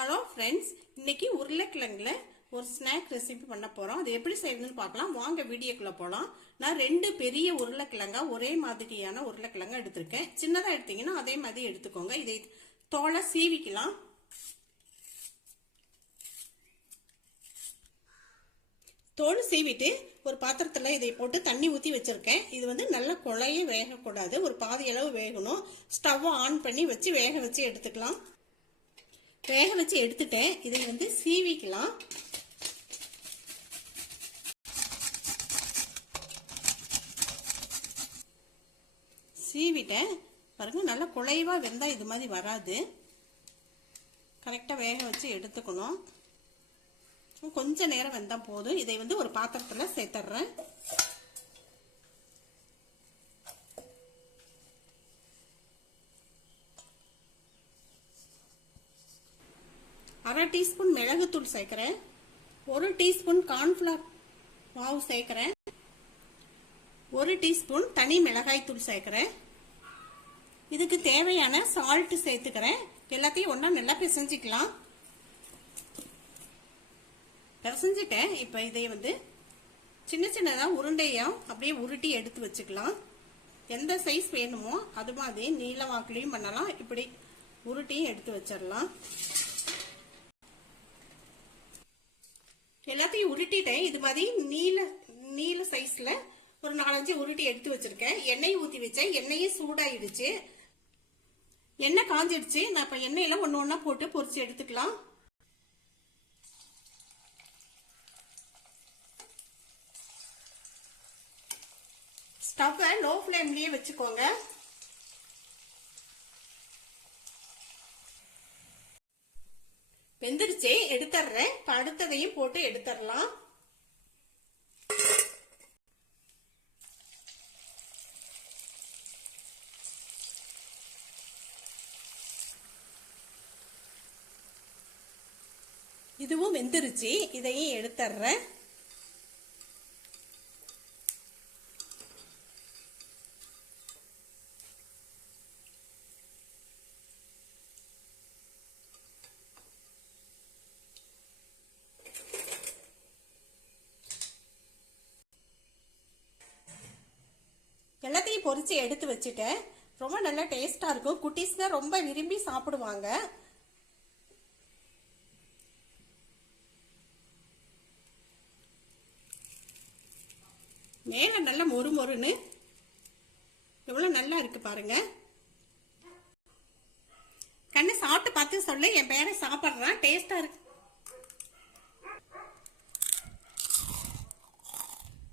Hello friends, இன்னைக்கு உருளைக்கிழங்குல ஒரு snack recipe பண்ண போறோம். அது எப்படி செய்யறதுன்னு பார்க்கலாம். வாங்க வீடியோக்குள்ள போலாம். நான் 2 பெரிய உருளைக்கிழங்கா ஒரே மாதிரியான உருளைக்கிழங்கா எடுத்திருக்கேன். சின்னதா எடுத்தீங்கன்னா அதே மாதிரி எடுத்துக்கோங்க. இதை தோலை சீவிக்கலாம். தோல் சீவிட்டு ஒரு பாத்திரத்துல இதை போட்டு தண்ணி ஊற்றி வச்சிருக்கேன். இது வந்து நல்லா குழைய வேகக்கூடாது, ஒரு பாதி அளவு வேகணும். ஸ்டவ் ஆன் பண்ணி வச்சு வேக வச்சு எடுத்துக்கலாம். வேக வச்சு எடுத்துட்டேன். இதை வந்து சீவிக்கலாம். சீவிட்டேன் பாருங்க. நல்லா குழைவா வெந்தா இது மாதிரி வராது. கரெக்டா வேக வச்சு எடுத்துக்கணும். கொஞ்ச நேரம் வெந்தா போதும். இதை வந்து ஒரு பாத்திரத்துல சேர்த்துறேன். அரை டீஸ்பூன் மிளகுத்தூள் சேர்க்கிறேன். 1 டீஸ்பூன் கார்ன்ஃபிளவர் மாவு சேர்க்கிறேன். 1 டீஸ்பூன் தனி மிளகாய் தூள் சேர்க்கிறேன். இதுக்கு தேவையான சால்ட் சேர்த்துக்கிறேன். எல்லாத்தையும் ஒண்ணா நல்லா பிசைஞ்சிக்கலாம். பிசைஞ்சிட்டேன். இப்ப இதை வந்து சின்ன சின்னதா உருண்டையா அப்படியே உருட்டி எடுத்து வச்சுக்கலாம். எந்த சைஸ் வேணுமோ அது மாதிரி நீள வாக்குலையும் பண்ணலாம். இப்படி உருட்டியும் எடுத்து வச்சிடலாம். எல்லாத்தையும் உருட்டிட்டேன். இது மாதிரி நீல சைஸ்ல ஒரு 4-5 உருட்டி எடுத்து வச்சிருக்கேன். எண்ணெய் ஊத்தி வச்சேன். எண்ணெயும் சூடாயிடுச்சு. எண்ணெய் காஞ்சிடுச்சு. நான் இப்ப எண்ணெயில ஒண்ணு ஒண்ணா போட்டு பொரிச்சு எடுத்துக்கலாம். ஸ்டவ்வை லோ ஃப்ளேம்லயே வச்சுக்கோங்க. வெந்துருச்சு, எடுத்துறேன். அடுத்ததையும் போட்டு எடுத்துடலாம். இதுவும் வெந்துருச்சு. இதையும் எடுத்துறேன். எல்லாத்தையும் பொரிச்சு எடுத்து வச்சுட்டேன். ரொம்ப நல்லா டேஸ்டா இருக்கும். குட்டீஸ் தான் ரொம்ப விரும்பி சாப்பிடுவாங்க. மேல நல்லா மொறு மொறுன்னு எவ்வளவு நல்லா இருக்கு பாருங்க. கண்ணு சாப்பிட்டு பார்த்து சொல்லு. என் பேரை சாப்பிட்றான். டேஸ்டா இருக்கு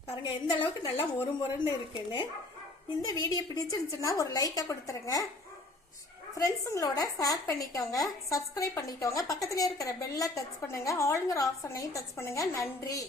பாருங்க, எந்த அளவுக்கு நல்லா மொறு மொறுன்னு இருக்குன்னு. இந்த வீடியோ பிடிச்சிருந்துச்சுன்னா ஒரு லைக்கை கொடுத்துருங்க. ஃப்ரெண்ட்ஸுங்களோட ஷேர் பண்ணிக்கோங்க. சப்ஸ்கிரைப் பண்ணிக்கோங்க. பக்கத்துலேயே இருக்கிற பெல்லை டச் பண்ணுங்க. ஆளுங்கிற ஆப்ஷனையும் டச் பண்ணுங்க. நன்றி.